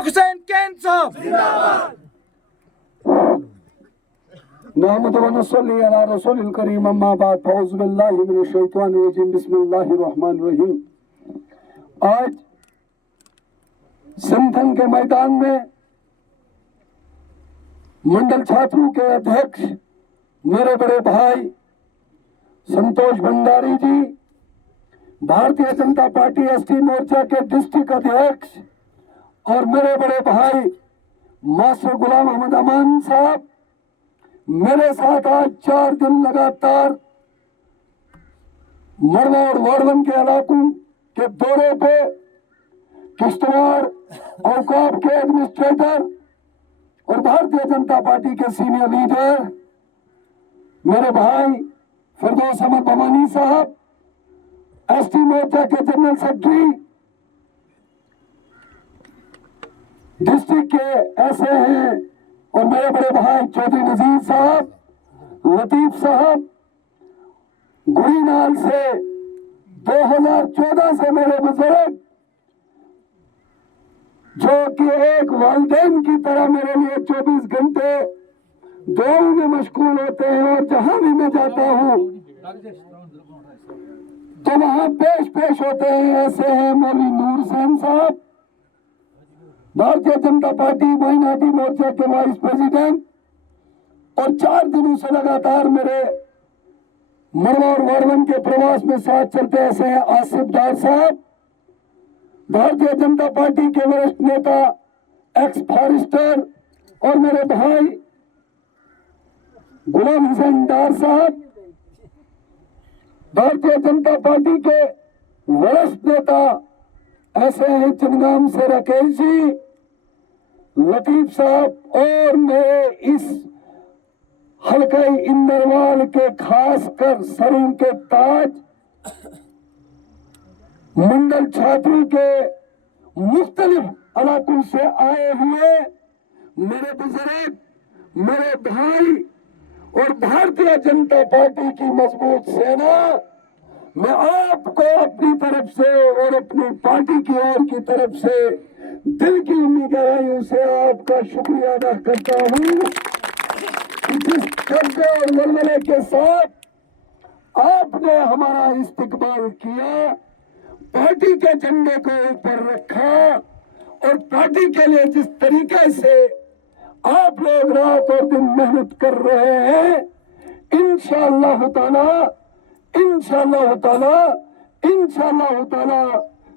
Hussain can साहब जिंदाबाद। नहमदुहु व नसल्ली अला रसूलिल करीम अम्मा बाद फौज़ बिल्लाहि मिनश शैतानिर रजीम बिस्मिल्लाहिर रहमानिर रहीम। आज संगठन के मैदान में मंडल छात्रों के अध्यक्ष मेरे बड़े भाई संतोष भंडारी जी, भारतीय जनता पार्टी एसटी मोर्चा के डिस्ट्रिक्ट अध्यक्ष और मेरे बड़े भाई मास्टर गुलाम अहमद अमान साहब मेरे साथ आज 4 दिन लगातार मड़वा और वाड़वन के इलाकों के दौरे पे किश्तवाड़ औकाफ के एडमिनिस्ट्रेटर और भारतीय जनता पार्टी के सीनियर लीडर मेरे भाई फिरदौस अहमद बमानी साहब, एसटी मोर्चा के जनरल सेक्रेटरी डिस्ट्रिक्ट के ऐसे हैं, और मेरे बड़े भाई चौधरी नजीर साहब, लतीफ साहब, गुड़ीनाल से 2014 से मेरे बुजुर्ग जो कि एक वालिदैन की तरह मेरे लिए 24 घंटे दुआओं में मशगूल होते हैं, और जहां भी मैं जाता हूं तो वहां पेश होते हैं। ऐसे हैं मौलवी नूर हुसैन साहब, भारतीय जनता पार्टी माइनॉरिटी मोर्चा के वाइस प्रेसिडेंट, और 4 दिनों से लगातार मेरे मड़वा और वाड़वन के प्रवास में साथ चलते ऐसे हैं आसिफ डार साहब, भारतीय जनता पार्टी के वरिष्ठ नेता, एक्स फॉरेस्टर, और मेरे भाई गुलाम हुसैन डार साहब, भारतीय जनता पार्टी के वरिष्ठ नेता ऐसे हैं चिनगाम से राकेश जी, लतीफ साहब, और मेरे इस हल्के इंदरवाल के खासकर सरों के ताज मंडल छात्रों के मुख्तलिफ इलाकों से आए हुए मेरे बुजुर्ग, मेरे भाई और भारतीय जनता पार्टी की मजबूत सेना, मैं आपको अपनी तरफ से और अपनी पार्टी की ओर की तरफ से दिल की उम्मीद गहराइयों से आपका शुक्रिया अदा करता हूँ। जिस कर्जे और वलवले के साथ आपने हमारा इस्तकबाल किया, पार्टी के झंडे को ऊपर रखा, और पार्टी के लिए जिस तरीके से आप लोग रात और दिन मेहनत कर रहे हैं, इंशाअल्लाह ताला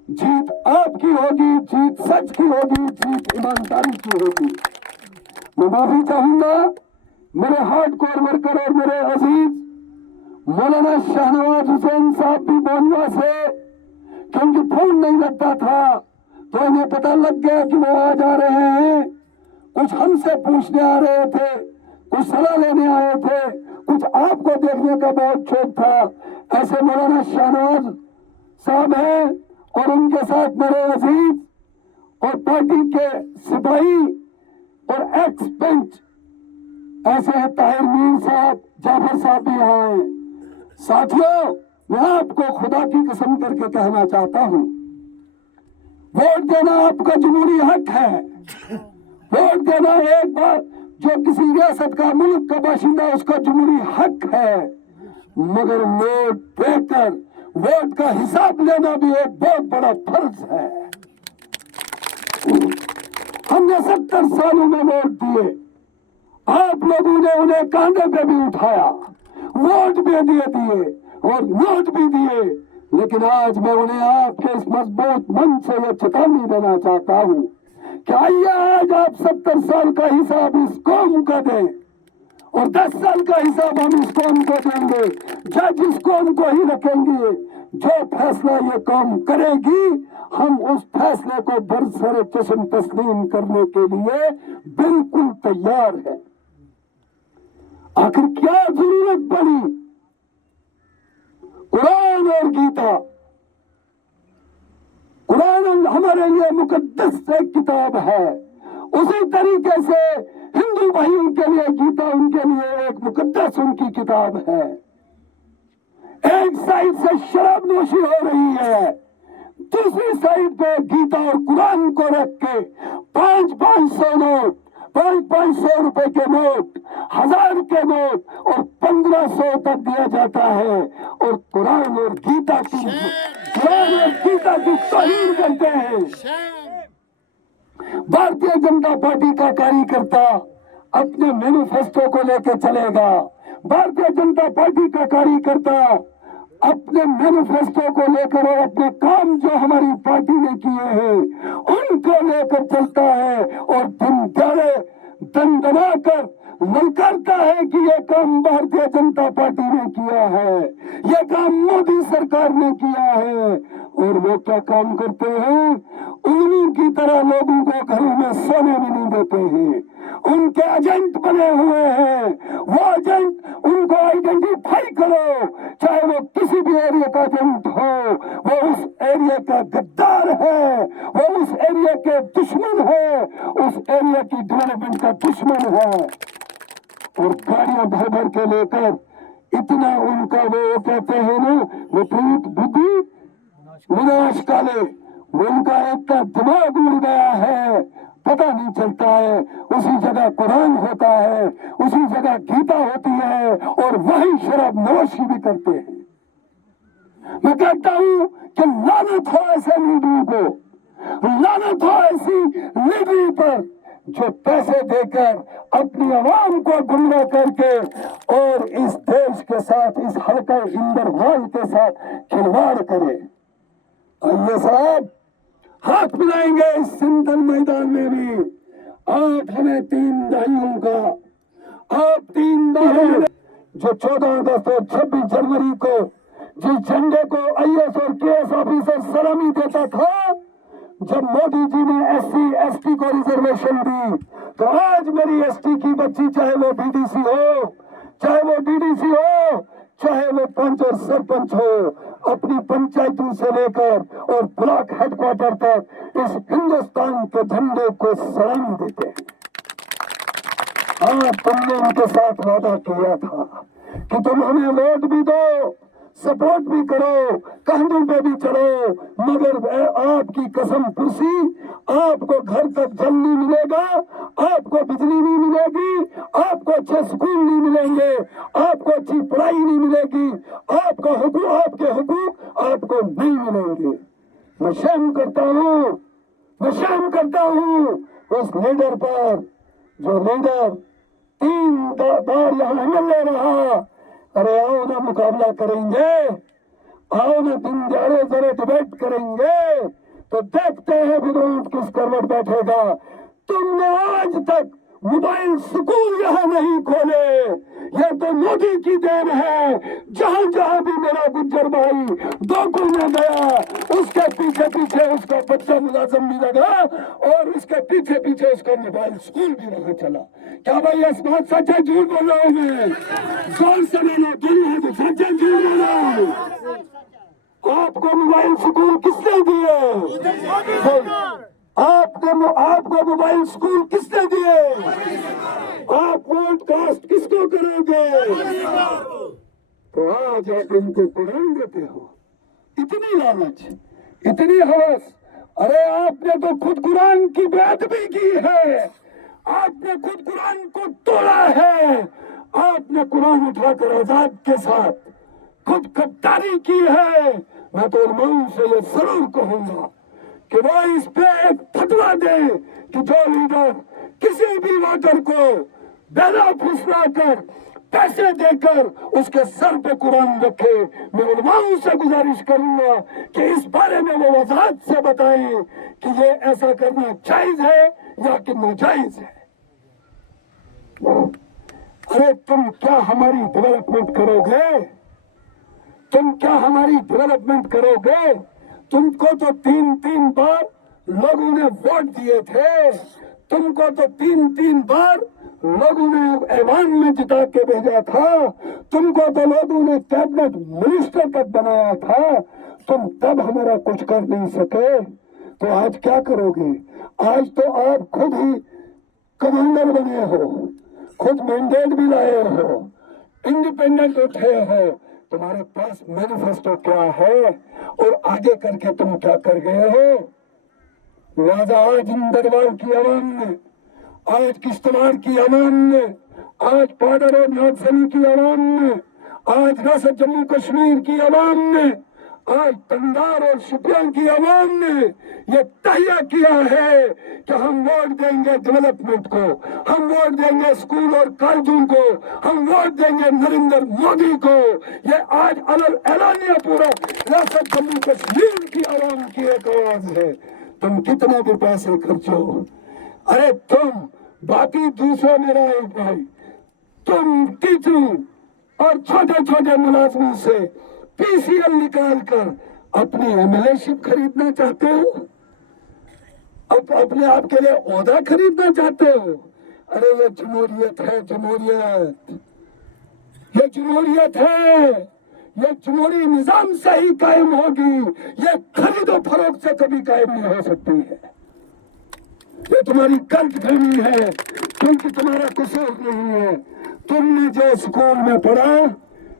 जीत आपकी होगी, जीत सच की होगी, जीत ईमानदारी की होगी। मैं माफी चाहूंगा मेरे हार्डकोर वर्कर और मेरे अजीज मौलाना शाहनवाज हुसैन साहब भी बोलवा से, क्योंकि फोन नहीं लगता था तो इन्हें पता लग गया कि वो आ जा रहे हैं। कुछ हमसे पूछने आ रहे थे, कुछ सलाह लेने आए थे, कुछ आपको देखने का बहुत शौक था। ऐसे मौलाना शाहनवाज साहब हैं, और उनके साथ मेरे अजीज और पार्टी के सिपाही और एक्स बेंच ऐसे हैं ताहिर मीर साहब, जाफर साहब भी यहाँ हैं। साथियों, मैं आपको खुदा की कसम करके कहना चाहता हूँ, वोट देना आपका जमहूरी हक है। वोट देना एक बार जो किसी रियासत का, मुल्क का बाशिंदा, उसका जमहूरी हक है, मगर वोट देकर वोट का हिसाब लेना भी एक बहुत बड़ा फर्ज है। हमने 70 सालों में वोट दिए, आप लोगों ने उन्हें कांधे पे भी उठाया, वोट भी दिए और नोट भी दिए, लेकिन आज मैं उन्हें आपके इस मजबूत मन से यह चेतावनी देना चाहता हूँ कि आइए आज आप 70 साल का हिसाब इस कौम का दें, और 10 साल का हिसाब हम इस कौम को देंगे। जज इस कौम को ही रखेंगे, जो फैसला ये कौम करेगी हम उस फैसले को बरसरे चश्म तस्लीम करने के लिए बिल्कुल तैयार है। आखिर क्या जरूरत पड़ी? कुरान और गीता, कुरान हमारे लिए मुकद्दस एक किताब है, उसी तरीके से हिंदू भाइयों के लिए गीता उनके लिए एक मुकद्दस उनकी किताब है। एक साइड से शराब नोशी हो रही है, दूसरी साइड पे गीता और कुरान को रख के 5 500 नोट, 500 रुपए के नोट, 1000 के नोट और 1500 तक दिया जाता है, और कुरान और गीता की तौहीन करते हैं। भारतीय जनता पार्टी का कार्यकर्ता अपने मैनिफेस्टो को लेकर चलेगा, भारतीय जनता पार्टी का कार्यकर्ता अपने मैनिफेस्टो को लेकर और अपने काम जो हमारी पार्टी ने किए हैं उनको लेकर चलता है, और दिन दहाड़े दंदना कर ललकारता है कि ये काम भारतीय जनता पार्टी ने किया है, ये काम मोदी सरकार ने किया है। और वो क्या काम करते हैं? उल्लू की तरह लोगों को घरों में सोने भी नहीं देते हैं, उनके एजेंट बने हुए हैं। वो एजेंट उनको आइडेंटिफाई करो, चाहे वो किसी भी एरिया का एजेंट हो, वो उस एरिया का गद्दार है, वो उस एरिया के दुश्मन है, उस एरिया की डेवलपमेंट का दुश्मन है। और गाड़ियां भर भर के लेकर इतना उनका वो कहते हैं ना, वो भूत बुद्धि विनाश काले, उनका इतना दिमाग उड़ गया है, पता नहीं चलता है। उसी जगह कुरान होता है, उसी जगह गीता होती है, और वही शराब नोशी भी करते हैं। मैं कहता हूं कि लानत हो ऐसे लीडरों को, लानत हो ऐसी लीडरी पर जो पैसे देकर अपनी आवाम को गुमराह करके और इस देश के साथ, इस हल्का इंदरवाल के साथ खिलवाड़ करे। आइए साहब, हाथ मिलाएंगे इस सिंधन मैदान में भी। आप हमें 3 दहाइयों का, आप 3 दहाई जो 14 अगस्त और 26 जनवरी को जिस झंडे को IAS और KS ऑफिसर सलामी देता था, जब मोदी जी ने SC ST को रिजर्वेशन दी, तो आज मेरी ST की बच्ची, चाहे वो BDC हो, चाहे वो DDC हो, चाहे वो पंच और सरपंच हो, अपनी पंचायतों से लेकर और ब्लॉक हेडक्वार्टर तक इस हिंदुस्तान के झंडे को सलामी देते हैं। हाँ, तुमने उनके साथ वादा किया था कि तुम हमें वोट भी दो, सपोर्ट भी करो, कंधों पे भी चढ़ो, मगर आपकी कसम पुरसी, आपको घर तक जल नहीं मिलेगा, आपको बिजली नहीं मिलेगी, आपको अच्छे स्कूल नहीं मिलेंगे, आपको अच्छी पढ़ाई नहीं मिलेगी, आपके हुकूक आपको नहीं मिलेंगे। मैं शर्म करता हूँ उस लीडर पर, जो लीडर 3 बार यहाँ MLA रहा। अरे आओ ना मुकाबला करेंगे, आओ ना दिन दहाड़े जरा डिबेट करेंगे, तो देखते हैं विरोध किस करवट बैठेगा। तुमने आज तक मोबाइल स्कूल यहाँ नहीं खोले, ये तो मोदी की देन है। जहां जहां भी मेरा गुज्जर भाई गोकुल में गया, उसके पीछे पीछे उसका बच्चा मुलाजम भी लगा, और उसके पीछे पीछे उसका मोबाइल स्कूल भी वहां चला। क्या भाई इस बात सच है, झूठ बोल रहा हूं मैं? जोर से बोलो, दिल है तो सच है, झूठ बोल रहा हूं? आपको मोबाइल स्कूल किसने दिए? आपको मोबाइल स्कूल किसने दिए? आप वोट कास्ट किसको करोगे? तो आज आप इनको कुरान देते हो। इतनी लालच, इतनी हवस। अरे आपने तो खुद कुरान की बेअदबी की है, आपने खुद कुरान को तोड़ा है, आपने कुरान उठाकर आजाद के साथ खुद गद्दारी की है। मैं तो उलमाओं से ये जरूर कहूंगा कि वो इस पे एक फतवा दे कि जो लीडर किसी भी वोटर को बेला फुसला कर पैसे देकर उसके सर पे कुरान रखे, मैं उलमाओं से गुजारिश करूंगा कि इस बारे में वो वजाहत से बताएं कि ये ऐसा करना जायज है या कि नाजायज है। अरे तुम क्या हमारी डेवलपमेंट करोगे? तुम क्या हमारी डेवलपमेंट करोगे? तुमको तो 3 बार लोगों ने वोट दिए थे, तुमको तो 3 बार लोगों ने ऐवान में जिता के भेजा था, तुमको तो लोगों ने कैबिनेट मिनिस्टर तक बनाया था, तुम तब हमारा कुछ कर नहीं सके, तो आज क्या करोगे? आज तो आप खुद ही कमांडर बने हो, खुद मैंडेट भी लाए हो, इंडिपेंडेंट उठे हो, तुम्हारे पास मैनिफेस्टो क्या है और आगे करके तुम क्या कर गए हो? لہذا آج اندروال کی عوام نے، آج کشتواڑ کی عوام نے، آج پاڈر اور ناگسنی کی عوام نے، آج ریاست جموں کشمیر کی عوام نے، آج تنگار اور شپیان کی عوام نے یہ تہیہ کیا ہے کہ ہم ووٹ دیں گے ڈیولپمنٹ کو، ہم ووٹ دیں گے اسکول اور کالجوں کو، ہم ووٹ دیں گے نریندر مودی کو۔ یہ آج اعلانیہ پورا ریاست جموں کشمیر کی عوام کی ایک آواز ہے۔ تم کتنے بھی پیسے خرچو، ارے تم باقی دوسروں میرا ایک بھائی، تم ٹیچروں اور چھوٹے چھوٹے ملازموں سے پی سی ایل نکال کر اپنی ایم ایل اے شپ خریدنا چاہتے ہو، اب اپنے آپ کے لیے عہدہ خریدنا چاہتے ہو۔ ارے یہ جمہوریت ہے، جمہوریت، یہ جمہوریت ہے، یہ جمہوری نظام سے ہی قائم ہوگی، یہ خرید و فروخت سے کبھی قائم نہیں ہو سکتی ہے۔ یہ تمہاری غلط فہمی ہے، کیونکہ تمہارا قصور نہیں ہے۔ تم نے جو اسکول میں پڑھا،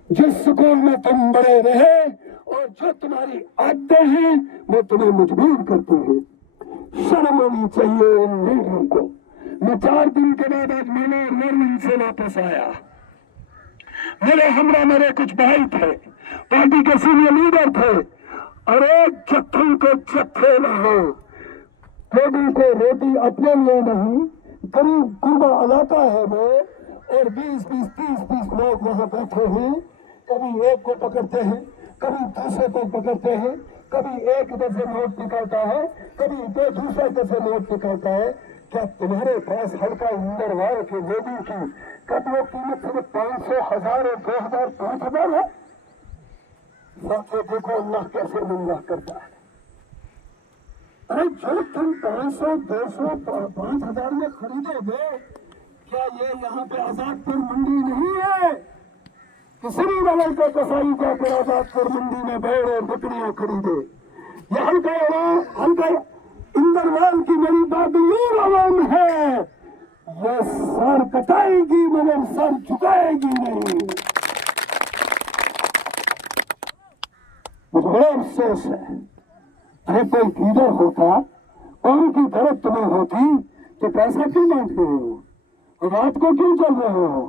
جس اسکول میں تم بڑے رہے، اور جو تمہاری عادتیں ہیں وہ تمہیں مجبور کرتے ہیں۔ شرم آنی چاہیے ان لیڈروں کو۔ میں 4 دن کے بعد آج مارننگ سے واپس آیا۔ میرے ہمراہ میرے کچھ بھائی تھے، پارٹی کے سینئر لیڈر تھے۔ ارے جتھوں کو جتھے رہو، لوگوں کو روٹی اپنے لیے نہیں، غریب غربا علاقہ ہے وہ، اور 20-20 30-30 لوگ وہاں بیٹھے ہیں۔ کبھی ایک کو پکڑتے ہیں، کبھی دوسرے کو پکڑتے ہیں، کبھی ایک ادھر سے نوٹ نکالتا ہے، کبھی دوسرے ادھر سے نوٹ نکالتا ہے۔ کیا تمہارے پاس ہلکا اندروال کے لوگوں کی قدروں قیمت صرف 500 1000 اور 2000 5000 ہے؟ ساتھیو دیکھو اللہ کیسے منگا کرتا ہے۔ ارے جو تم 500 200 5000 میں خریدو گے، کیا یہ یہاں پہ آزاد پور منڈی نہیں ہے؟ سری نگر کے کسائی جا کر آزاد پور منڈی میں بھیڑ اور بکریاں خریدے۔ یہ ہلکا اندروال کی میری بادلور عوام ہے، یہ سر کٹائے گی مگر سر جھکائے گی نہیں۔ مجھے بڑا افسوس ہے، ارے کوئی لیڈر ہوتا، قوم کی طرف تمہیں ہوتی تو پیسہ کیوں مانگ رہے ہو، رات کو کیوں چل رہے ہو،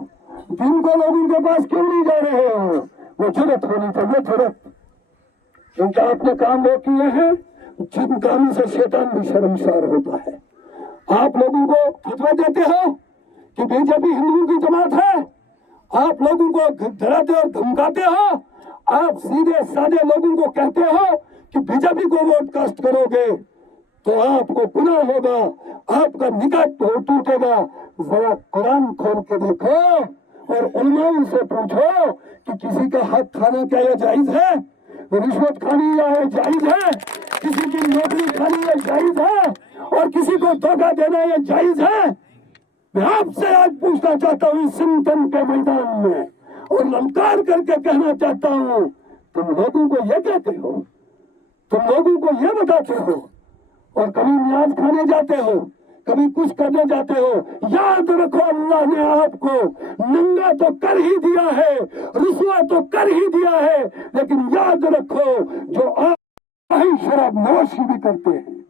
دن کو لوگوں کے پاس کیوں نہیں جا رہے ہو؟ وہ جرت ہونی چاہیے، جرت، کیونکہ آپ نے کام وہ کیے ہیں جن کاموں سے شیطان بھی شرمسار ہوتا ہے۔ آپ لوگوں کو فتویٰ دیتے ہو کہ بی جے پی ہندوؤں کی جماعت ہے، آپ لوگوں کو ڈراتے اور دھمکاتے ہو، آپ سیدھے سادے لوگوں کو کہتے ہو کہ بی جے پی کو ووٹ کاسٹ کرو گے تو آپ کو گناہ ہوگا، آپ کا نکاح ٹوٹے گا۔ ذرا قرآن کھول کے دیکھو اور علماء سے پوچھو کہ کسی کا حق کھانا کیا یہ جائز ہے؟ رشوت کھانی یہ جائز ہے؟ کسی کی نوکری کھانی یہ جائز ہے؟ اور کسی کو دھوکہ دینا یہ جائز ہے؟ میں آپ سے آج پوچھنا چاہتا ہوں اس سنتن کے میدان میں، اور للکار کر کے کہنا چاہتا ہوں، تم لوگوں کو یہ کہتے ہو، تم لوگوں کو یہ بتاتے ہو، اور کبھی نیاز کھانے جاتے ہو، کبھی کچھ کرنے جاتے ہو۔ یاد رکھو اللہ نے آپ کو ننگا تو کر ہی دیا ہے، رسوا تو کر ہی دیا ہے، لیکن یاد رکھو جو آپ شراب نوشی بھی کرتے ہیں۔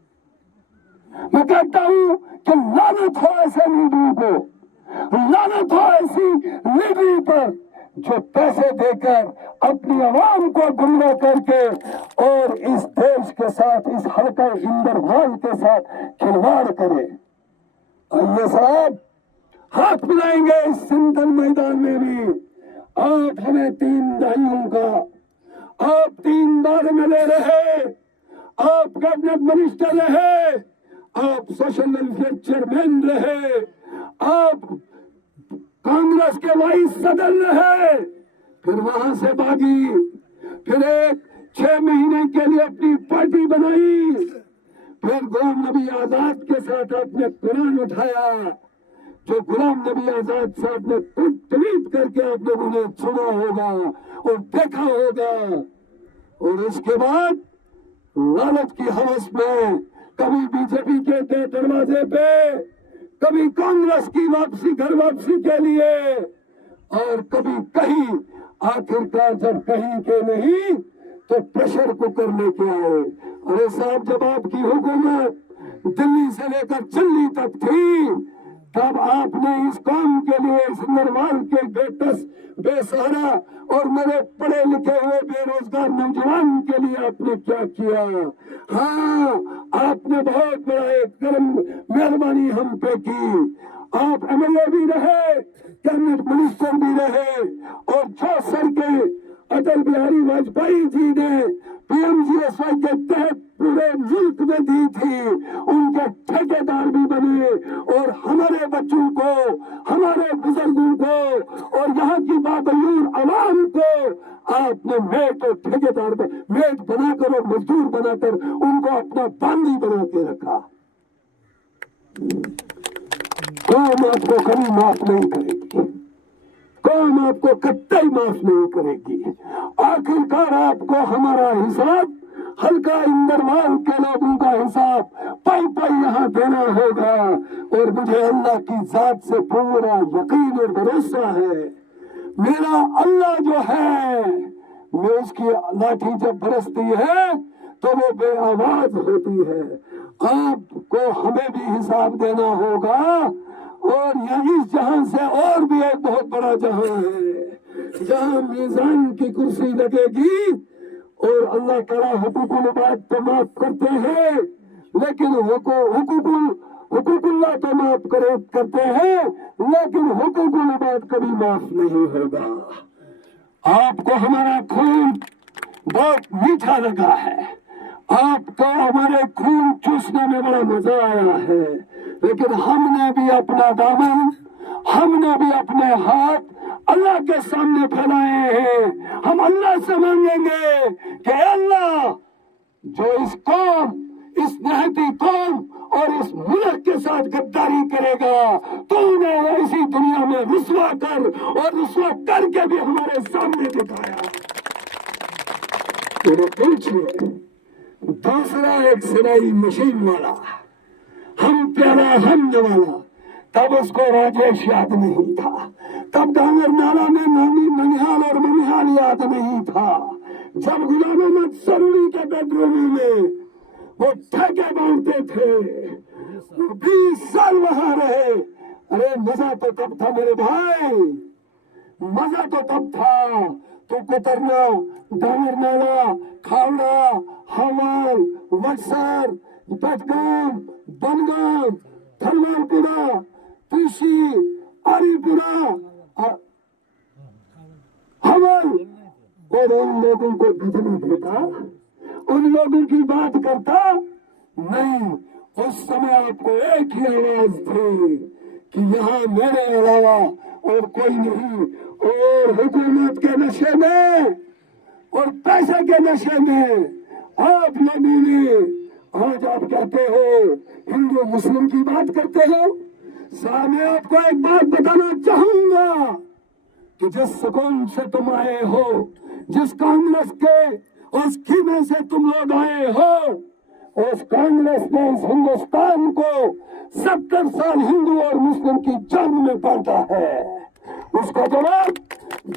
میں کہتا ہوں کہ لعنت ہو ایسے لیڈروں کو، لعنت ہو ایسی لیڈری پر جو پیسے دے کر اپنی عوام کو گمراہ کر کے اور اس دیش کے ساتھ، اس حلقہ اندروال کے ساتھ کھلواڑ کرے۔ آئیے صاحب، ہاتھ ملائیں گے اس سنتن میدان میں بھی۔ آپ ہمیں 3 دہائیوں کا، آپ 3 بار MLA رہے، آپ کیبنٹ منسٹر رہے، آپ سوشل ویلفیئر چیئرمین رہے، آپ کانگریس کے وائس صدر رہے، پھر وہاں سے بھاگی، پھر 6 مہینے کے لیے اپنی پارٹی بنائی، پھر غلام نبی آزاد کے ساتھ آپ نے قرآن اٹھایا، جو غلام نبی آزاد صاحب نے ٹویٹ کر کے آپ لوگوں نے سنا ہوگا اور دیکھا ہوگا، اور اس کے بعد لالچ کی ہوس میں کبھی بی جے پی کے دروازے پہ، کبھی کانگریس کی گھر واپسی کے لیے، اور کبھی کہیں، آخرکار جب کہیں کے نہیں تو پریشر کوکر لے کے آئے۔ ارے صاحب، جب آپ کی حکومت दिल्ली से लेकर चुल्ली तक थी, तब आपने इस कौम के लिए, इस नरवाल के बेकस बेसहारा और मेरे पढ़े लिखे हुए बेरोजगार नौजवान के लिए आपने क्या किया? हाँ, आपने बहुत बड़ा एक करम मेहरबानी हम पे की। आप एमएलए भी रहे, कैबिनेट मिनिस्टर भी रहे, और 64 के अटल बिहारी वाजपेयी जी ने पीएमजीएसवाई के तहत पूरे मुल्क में दी थी, उनके ठेकेदार भी बने, और हमारे बच्चों को, हमारे बुजुर्गों को और यहाँ की बागयूर आवाम को आपने मेट और ठेकेदार मेट बनाकर और मजदूर बनाकर उनको अपना बांदी बना के रखा। कौम आपको कभी माफ नहीं करेगी, कौम आपको कतई माफ नहीं करेगी। आखिरकार आपको हमारा हिसाब, हल्का इंदरवाल के लोगों का हिसाब पाई पाई यहाँ देना होगा। और मुझे अल्लाह की जात से पूरा यकीन और भरोसा है, मेरा अल्लाह जो है, मैं उसकी लाठी जब बरसती है तो वो बेआवाज होती है। आपको हमें भी हिसाब देना होगा, और यह इस जहां से और भी एक बहुत बड़ा जहां है, जहां मीजान की कुर्सी लगेगी। और अल्लाह ताला हुकूकुल इबाद तो माफ करते हैं, लेकिन हुकूकुल्लाह तो माफ करते हैं, लेकिन हुकूकुल इबाद कभी माफ नहीं होगा। आपको हमारा खून बहुत मीठा लगा है, आपको हमारे खून चूसने में बड़ा मजा आया है, लेकिन हमने भी अपना दामन, हमने भी अपने हाथ अल्लाह के सामने फैलाए हैं। हम अल्लाह से मांगेंगे कि अल्लाह, जो इस कौम, इस नहती कौम और इस मुल्क के साथ गद्दारी करेगा, तो उन्हें इसी दुनिया में रुसवा कर और रुसवा करके भी हमारे सामने दिखाया। मेरे पूछिए, दूसरा एक सिलाई मशीन वाला, हम प्यारा हम जवाला, तब उसको राजेश याद नहीं था, तब डांगर नाला में नानी ननिहाल और मनिहाल याद नहीं था, जब गुलाम अहमद सरूरी के बेडरूम में वो ठेके बांटते थे, 20 साल वहां रहे। अरे मजा तो तब था मेरे भाई, मजा तो तब था। तो कुतरना, डांगर नाला, खावड़ा, हवाल, वटसर, बटगाम, बनगाम, धनवालपुरा, त्रिशी, आरीपुरा, हवल, और उन लोगों को बिजली देता, उन लोगों की बात करता नहीं। उस समय आपको एक ही आवाज थी कि यहाँ मेरे अलावा और कोई नहीं, और हुकूमत के नशे में और पैसे के नशे में आप लोगों ने, आज आप कहते हो हिंदू मुस्लिम की बात करते हो। साहब, मैं आपको एक बात बताना चाहूंगा कि जिस सुकून से तुम आए हो, जिस कांग्रेस के उस खीमे से तुम लोग आए हो, उस कांग्रेस ने इस हिंदुस्तान को 70 साल हिंदू और मुस्लिम की जंग में बांटा है। उसका जवाब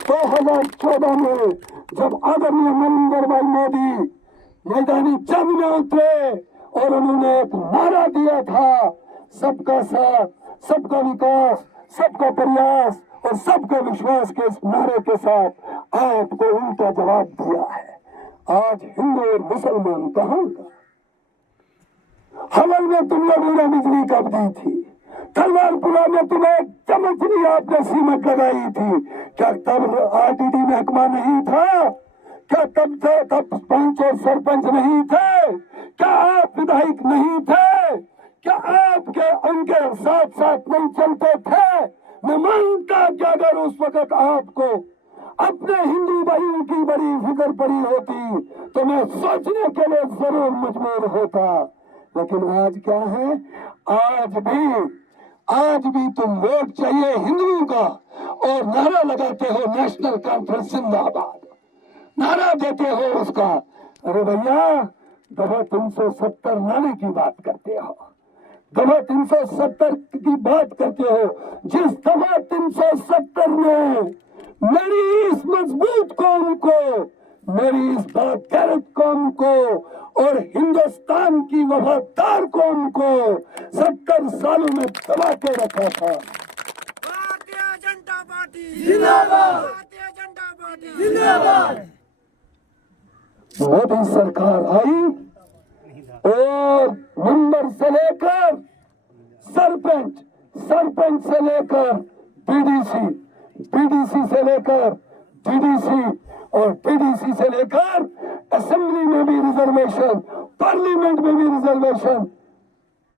2014 में जब आदरणीय नरेंद्र भाई मोदी मैदानी जंग में उतरे और उन्होंने एक नारा दिया था, सबका साथ, सबका विकास, सबका प्रयास और सबका विश्वास के इस नारे के साथ आपको उल्टा जवाब दिया है। आज हिंदू और मुसलमान कहाँ का? हवल में तुम लोगों ने बिजली कब दी थी? तलवारपुरा में तुम्हें चमचनी आपने सीमेंट लगाई थी, क्या तब आरटीडी महकमा नहीं था? क्या तब पंच और सरपंच नहीं थे? क्या आप विधायक नहीं थे? क्या आपके उनके साथ साथ नहीं चलते थे? मैं मानता कि अगर उस वक्त आपको अपने हिंदू भाइयों की बड़ी फिक्र पड़ी होती तो मैं सोचने के लिए जरूर मजबूर होता। लेकिन आज क्या है? आज भी तुम वोट चाहिए हिंदुओं का और नारा लगाते हो नेशनल कॉन्फ्रेंस जिंदाबाद, नारा देते हो उसका। अरे भैया, दफा 370 लाने की बात करते हो, दफा 370 की बात करते हो। जिस दफा 370 में मेरी इस मजबूत कौम को, मेरी इस बागैरत कौम को اور ہندوستان کی وفادار قوم کو 70 سالوں میں دبا کے رکھا تھا. بھارتیہ جنتا پارٹی زندہ باد. بھارتیہ جنتا پارٹی زندہ باد. مودی سرکار آئی اور ممبر سے لے کر سرپنچ سے لے کر بی ڈی سی سے لے کر ڈی ڈی سی اور ٹی ڈی سی سے لے کر اسمبلی میں بھی ریزرویشن, پارلیمنٹ میں بھی ریزرویشن,